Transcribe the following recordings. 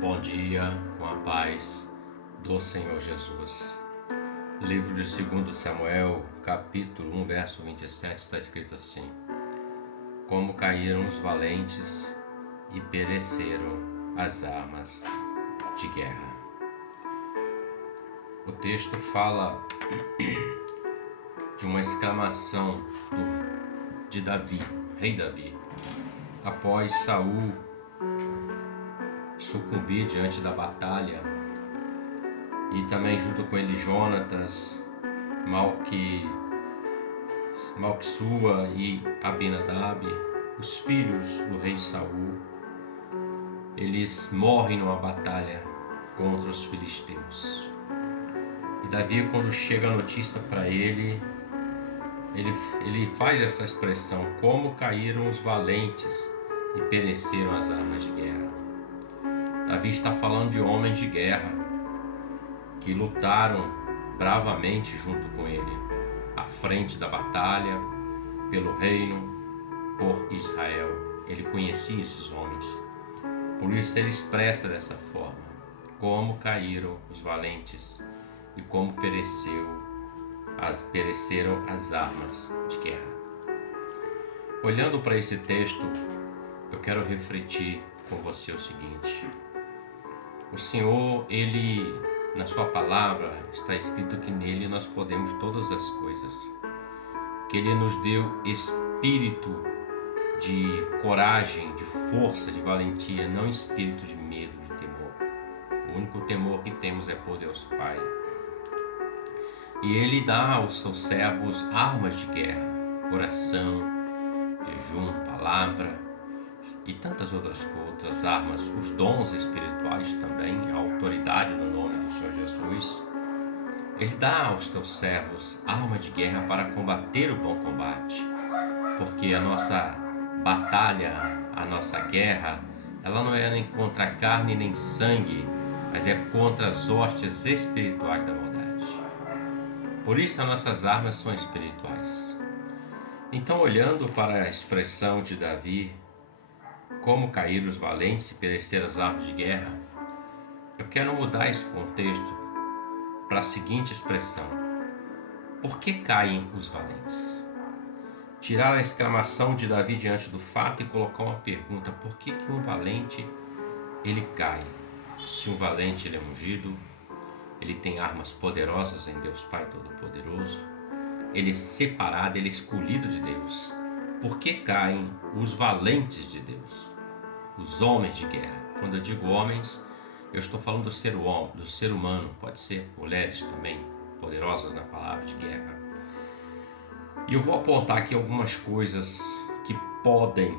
Bom dia, com a paz do Senhor Jesus. Livro de 2 Samuel, capítulo 1, verso 27, está escrito assim: Como caíram os valentes e pereceram as armas de guerra. O texto fala de uma exclamação de Davi, rei Davi, após Saul sucumbir diante da batalha, e também junto com ele Jonatas, Malquissua e Abinadab, os filhos do rei Saul. Eles morrem numa batalha contra os filisteus. E Davi, quando chega a notícia para ele faz essa expressão: como caíram os valentes e pereceram as armas de guerra. Davi está falando de homens de guerra que lutaram bravamente junto com ele, à frente da batalha, pelo reino, por Israel. Ele conhecia esses homens, por isso ele expressa dessa forma: como caíram os valentes e como pereceram as armas de guerra. Olhando para esse texto, eu quero refletir com você o seguinte: o Senhor, na sua palavra, está escrito que nele nós podemos todas as coisas, que ele nos deu espírito de coragem, de força, de valentia, não espírito de medo, de temor. O único temor que temos é por Deus Pai. E ele dá aos seus servos armas de guerra: oração, jejum, palavra e tantas outras armas, os dons espirituais também, a autoridade no nome do Senhor Jesus. Ele dá aos teus servos armas de guerra para combater o bom combate, porque a nossa batalha, a nossa guerra, ela não é nem contra a carne nem sangue, mas é contra as hostes espirituais da maldade. Por isso as nossas armas são espirituais. Então, olhando para a expressão de Davi, como caíram os valentes e pereceram as armas de guerra, eu quero mudar esse contexto para a seguinte expressão: por que caem os valentes? Tirar a exclamação de Davi diante do fato e colocar uma pergunta: por que um valente ele cai? Se um valente ele é ungido, ele tem armas poderosas em Deus Pai Todo-Poderoso, ele é separado, ele é escolhido de Deus. Por que caem os valentes de Deus, os homens de guerra? Quando eu digo homens, eu estou falando do ser humano, pode ser mulheres também, poderosas na palavra de guerra. E eu vou apontar aqui algumas coisas que podem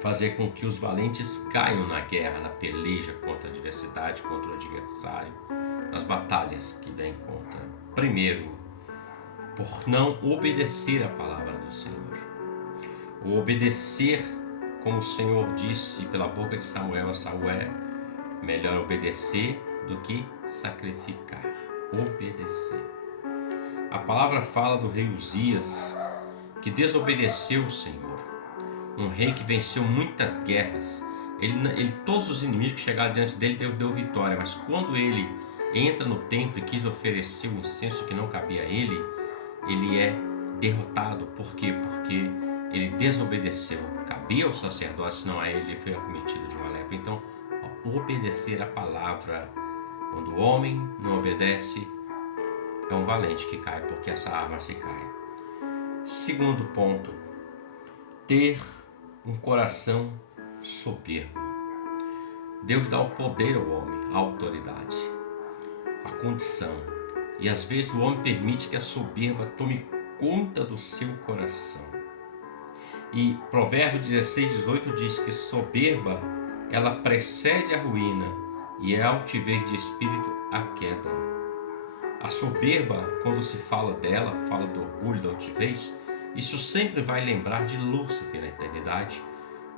fazer com que os valentes caiam na guerra, na peleja contra a adversidade, contra o adversário, nas batalhas que vem contra. Primeiro, por não obedecer a palavra do Senhor. O obedecer, como o Senhor disse pela boca de Samuel a Saul, é melhor obedecer do que sacrificar. Obedecer. A palavra fala do rei Uzias, que desobedeceu o Senhor. Um rei que venceu muitas guerras. Todos os inimigos que chegaram diante dele, Deus deu vitória. Mas quando ele entra no templo e quis oferecer o incenso que não cabia a ele, ele é derrotado. Por quê? Porque ele desobedeceu. Cabia aos sacerdotes, não a ele foi acometido de uma lepra. Então, obedecer a palavra. Quando o homem não obedece, é um valente que cai, porque essa arma se cai. Segundo ponto, ter um coração soberbo. Deus dá o poder ao homem, a autoridade, a condição. E às vezes o homem permite que a soberba tome conta do seu coração. E Provérbios 16:18 diz que soberba, ela precede a ruína, e é altivez de espírito a queda. A soberba, quando se fala dela, fala do orgulho, da altivez, isso sempre vai lembrar de Lúcifer na eternidade,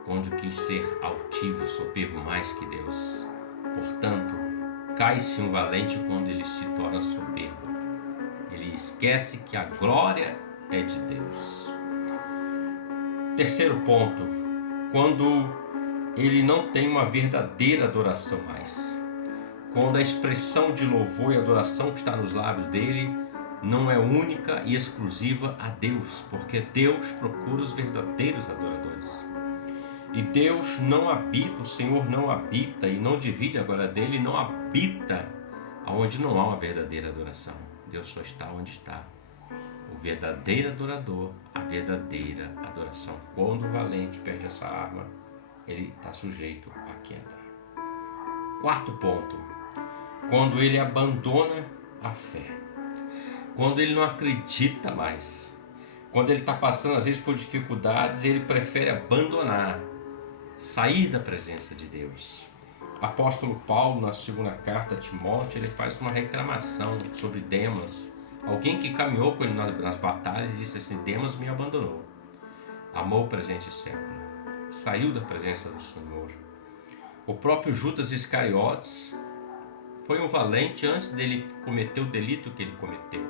quando quis ser altivo, soberbo mais que Deus. Portanto, cai-se um valente quando ele se torna soberbo. Ele esquece que a glória é de Deus. Terceiro ponto, quando ele não tem uma verdadeira adoração mais. Quando a expressão de louvor e adoração que está nos lábios dele não é única e exclusiva a Deus, porque Deus procura os verdadeiros adoradores. E Deus não habita, o Senhor não habita e não divide a glória dele, não habita onde não há uma verdadeira adoração. Deus só está onde está o verdadeiro adorador, a verdadeira adoração. Quando o valente perde essa arma, ele está sujeito à queda. Quarto ponto, quando ele abandona a fé, quando ele não acredita mais, quando ele está passando às vezes por dificuldades, ele prefere abandonar, sair da presença de Deus. O apóstolo Paulo, na segunda carta a Timóteo, ele faz uma reclamação sobre Demas, alguém que caminhou com ele nas batalhas e disse assim: Demas me abandonou, amou o presente século, saiu da presença do Senhor. O próprio Judas Iscariotes foi um valente antes dele cometer o delito que ele cometeu,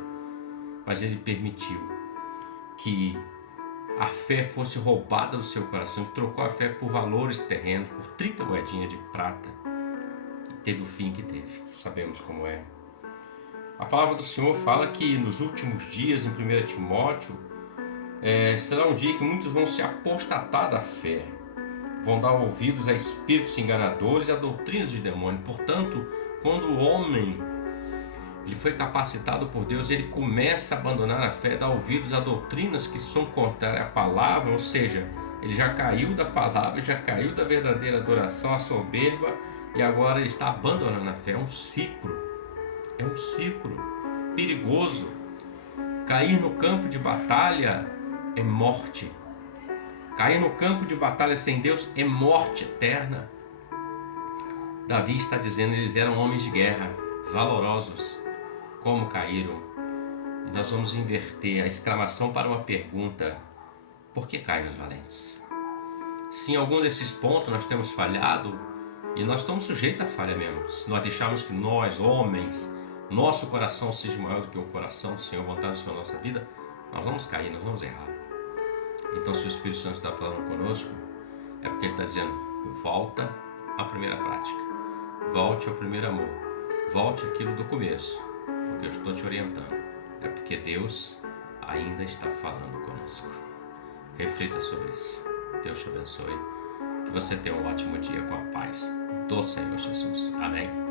mas ele permitiu que a fé fosse roubada do seu coração, que trocou a fé por valores terrenos, por 30 moedinhas de prata, e teve o fim que teve, que sabemos como é. A palavra do Senhor fala que nos últimos dias, em 1 Timóteo, será um dia que muitos vão se apostatar da fé, vão dar ouvidos a espíritos enganadores e a doutrinas de demônio. Portanto, quando o homem ele foi capacitado por Deus, ele começa a abandonar a fé, dá ouvidos a doutrinas que são contrárias à palavra, ou seja, ele já caiu da palavra, já caiu da verdadeira adoração, a soberba, e agora ele está abandonando a fé. É um ciclo perigoso. Cair no campo de batalha é morte. Cair no campo de batalha sem Deus é morte eterna. Davi está dizendo, eles eram homens de guerra, valorosos. Como caíram? E nós vamos inverter a exclamação para uma pergunta: por que caem os valentes? Se em algum desses pontos nós temos falhado, e nós estamos sujeitos à falha mesmo, se nós deixarmos que nós, homens, nosso coração seja maior do que o coração do Senhor, vontade do Senhor na nossa vida, nós vamos cair, nós vamos errar. Então, se o Espírito Santo está falando conosco, é porque ele está dizendo: volta à primeira prática, volte ao primeiro amor, volte àquilo do começo, porque eu estou te orientando. É porque Deus ainda está falando conosco. Reflita sobre isso. Deus te abençoe. Que você tenha um ótimo dia com a paz do Senhor Jesus. Amém.